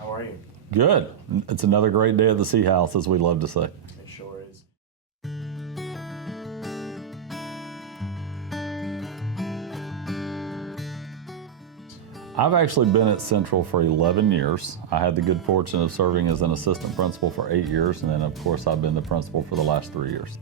How are you? Good. It's another great day at the C House, as we love to say. It sure is. I've actually been at Central for 11 years. I had the good fortune of serving as an assistant principal for 8 years, and then of course I've been the principal for the last 3 years.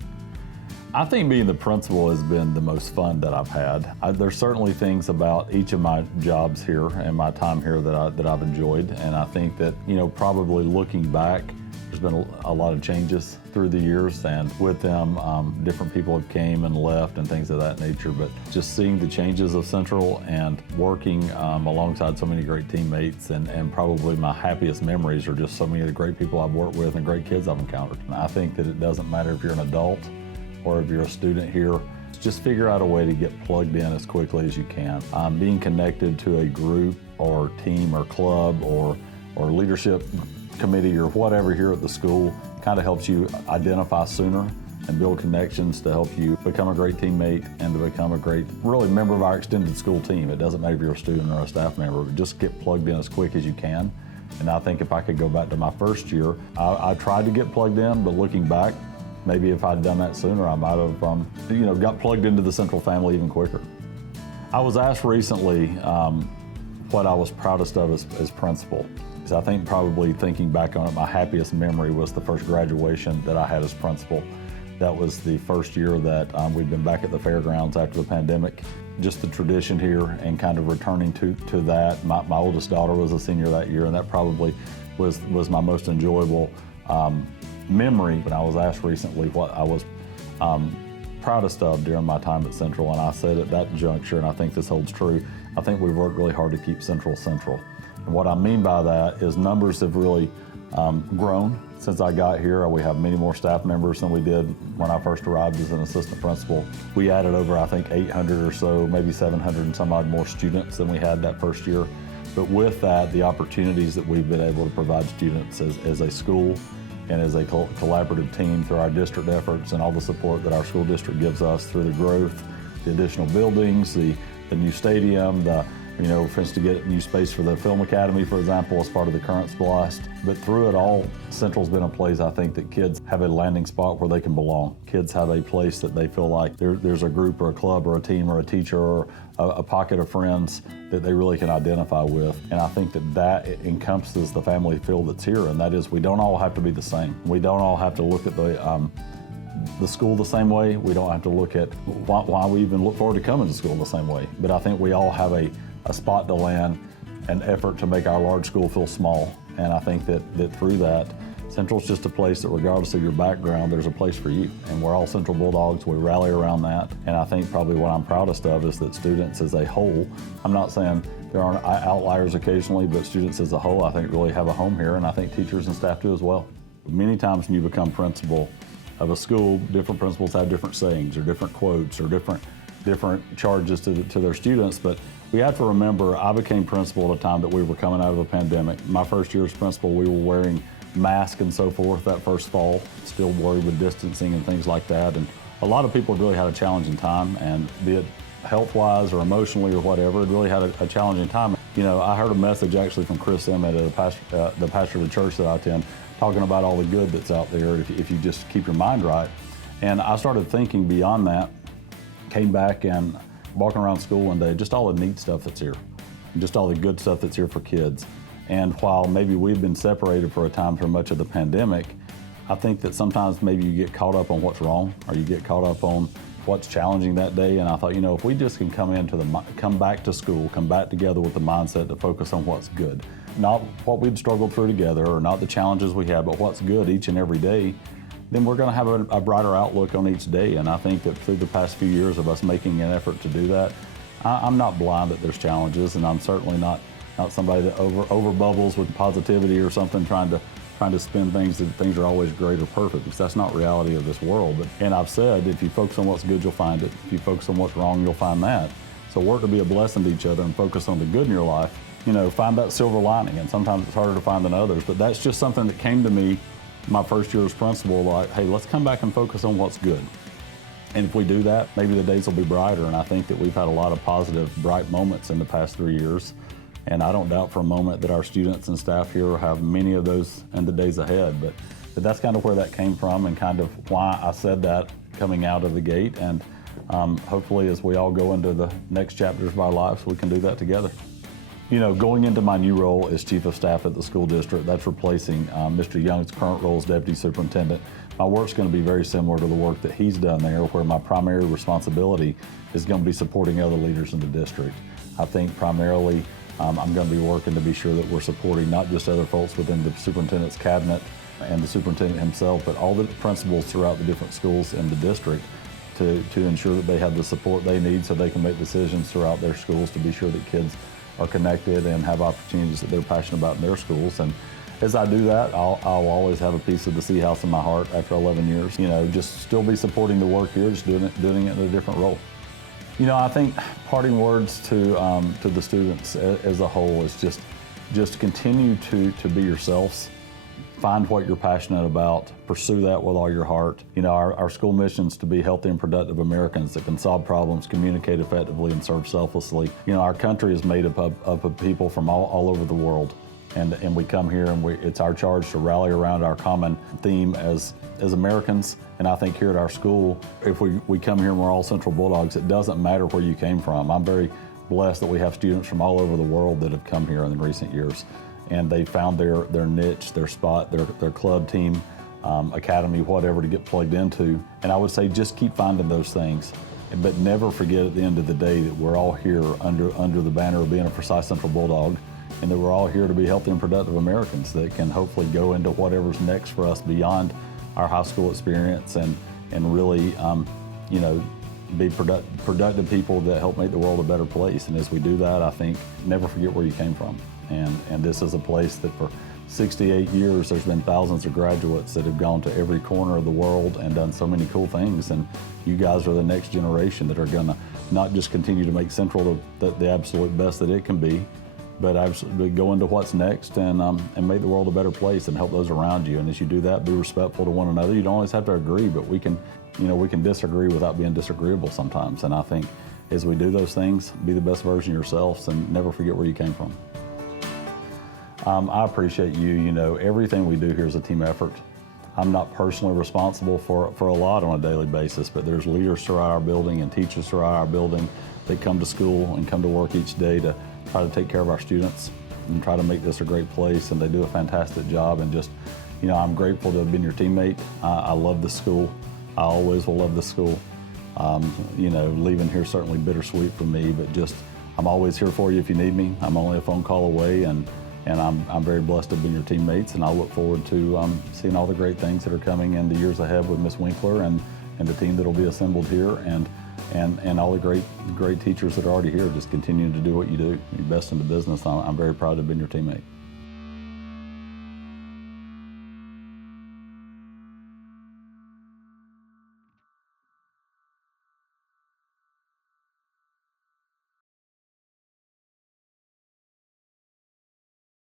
I think being the principal has been the most fun that I've had. There's certainly things about each of my jobs here and my time here that I've enjoyed, and I think that, probably looking back, there's been a lot of changes through the years, and with them, different people have came and left and things of that nature, but just seeing the changes of Central and working alongside so many great teammates, and probably my happiest memories are just so many of the great people I've worked with and great kids I've encountered. And I think that it doesn't matter if you're an adult or if you're a student here, just figure out a way to get plugged in as quickly as you can. Being connected to a group or team or club or leadership committee or whatever here at the school kind of helps you identify sooner and build connections to help you become a great teammate and to become a great, really, member of our extended school team. It doesn't matter if you're a student or a staff member, but just get plugged in as quick as you can. And I think if I could go back to my first year, I tried to get plugged in, but looking back, maybe if I'd done that sooner, I might have, got plugged into the Central family even quicker. I was asked recently what I was proudest of as principal. So I think probably thinking back on it, my happiest memory was the first graduation that I had as principal. That was the first year that we'd been back at the fairgrounds after the pandemic. Just the tradition here and kind of returning to that. My oldest daughter was a senior that year, and that probably was my most enjoyable memory. When I was asked recently what I was proudest of during my time at Central, and I said at that juncture, and I think this holds true, I think we've worked really hard to keep Central Central. And what I mean by that is numbers have really grown since I got here. We have many more staff members than we did when I first arrived as an assistant principal. We added over, I think, 800 or so, maybe 700 and some odd more students than we had that first year. But with that, the opportunities that we've been able to provide students as a school and as a collaborative team through our district efforts and all the support that our school district gives us through the growth, the additional buildings, the new stadium, for instance, to get new space for the Film Academy, for example, as part of the current SPLOST. But through it all, Central's been a place I think that kids have a landing spot where they can belong. Kids have a place that they feel like there's a group or a club or a team or a teacher or a pocket of friends that they really can identify with. And I think that encompasses the family feel that's here, and that is we don't all have to be the same. We don't all have to look at the school the same way. We don't have to look at why we even look forward to coming to school the same way. But I think we all have a spot to land, an effort to make our large school feel small. And I think that through that, Central's just a place that regardless of your background, there's a place for you. And we're all Central Bulldogs, we rally around that. And I think probably what I'm proudest of is that students as a whole, I'm not saying there aren't outliers occasionally, but students as a whole, I think really have a home here, and I think teachers and staff do as well. Many times when you become principal of a school, different principals have different sayings or different quotes or different charges to their students, but we have to remember I became principal at a time that we were coming out of a pandemic. My first year as principal, we were wearing masks and so forth that first fall, still worried with distancing and things like that. And a lot of people really had a challenging time, and be it health-wise or emotionally or whatever, it really had a challenging time. I heard a message actually from Chris Emmett, the pastor of the church that I attend, talking about all the good that's out there if you just keep your mind right. And I started thinking beyond that, came back and walking around school one day, just all the neat stuff that's here, just all the good stuff that's here for kids. And while maybe we've been separated for a time through much of the pandemic, I think that sometimes maybe you get caught up on what's wrong, or you get caught up on what's challenging that day. And I thought, if we just can come back to school, come back together with the mindset to focus on what's good, not what we'd struggled through together or not the challenges we had, but what's good each and every day, then we're going to have a brighter outlook on each day. And I think that through the past few years of us making an effort to do that, I'm not blind that there's challenges, and I'm certainly not somebody that over bubbles with positivity or something, trying to spin things that things are always great or perfect, because that's not reality of this world. And I've said, if you focus on what's good, you'll find it. If you focus on what's wrong, you'll find that. So work to be a blessing to each other and focus on the good in your life. Find that silver lining, and sometimes it's harder to find than others, but that's just something that came to me my first year as principal, like, hey, let's come back and focus on what's good. And if we do that, maybe the days will be brighter. And I think that we've had a lot of positive, bright moments in the past 3 years. And I don't doubt for a moment that our students and staff here have many of those in the days ahead. But that's kind of where that came from and kind of why I said that coming out of the gate. And hopefully as we all go into the next chapters of our lives, we can do that together. You know, going into my new role as Chief of Staff at the school district, that's replacing Mr. Young's current role as Deputy Superintendent. My work's going to be very similar to the work that he's done there, where my primary responsibility is going to be supporting other leaders in the district. I think primarily I'm going to be working to be sure that we're supporting not just other folks within the superintendent's cabinet and the superintendent himself, but all the principals throughout the different schools in the district to ensure that they have the support they need so they can make decisions throughout their schools to be sure that kids are connected and have opportunities that they're passionate about in their schools. And as I do that, I'll always have a piece of the C House in my heart after 11 years. You know, just still be supporting the work here, just doing it in a different role. You know, I think parting words to the students as a whole is just continue to be yourselves. Find what you're passionate about, pursue that with all your heart. You know, our school mission is to be healthy and productive Americans that can solve problems, communicate effectively, and serve selflessly. You know, our country is made up of people from all over the world. And we come here and it's our charge to rally around our common theme as Americans. And I think here at our school, if we come here and we're all Central Bulldogs, it doesn't matter where you came from. I'm very blessed that we have students from all over the world that have come here in recent years. And they found their niche, their spot, their club, team, academy, whatever to get plugged into. And I would say just keep finding those things, but never forget at the end of the day that we're all here under the banner of being a Forsyth Central Bulldog, and that we're all here to be healthy and productive Americans that can hopefully go into whatever's next for us beyond our high school experience and really, you know, be productive people that help make the world a better place. And as we do that, I think never forget where you came from. And this is a place that for 68 years, there's been thousands of graduates that have gone to every corner of the world and done so many cool things. And you guys are the next generation that are gonna not just continue to make Central the absolute best that it can be, but absolutely go into what's next and make the world a better place and help those around you. And as you do that, be respectful to one another. You don't always have to agree, but we can disagree without being disagreeable sometimes. And I think as we do those things, be the best version of yourselves and never forget where you came from. I appreciate you. You know, everything we do here is a team effort. I'm not personally responsible for a lot on a daily basis, but there's leaders throughout our building and teachers throughout our building that come to school and come to work each day to try to take care of our students and try to make this a great place, and they do a fantastic job. And just, you know, I'm grateful to have been your teammate. I love the school. I always will love the school. You know, leaving here certainly bittersweet for me, but just I'm always here for you if you need me. I'm only a phone call away, and I'm very blessed to have been your teammates, and I look forward to seeing all the great things that are coming in the years ahead with Miss Winkler and the team that will be assembled here, and all the great teachers that are already here. Just continuing to do what you do. You're best in the business. I'm very proud to have been your teammate.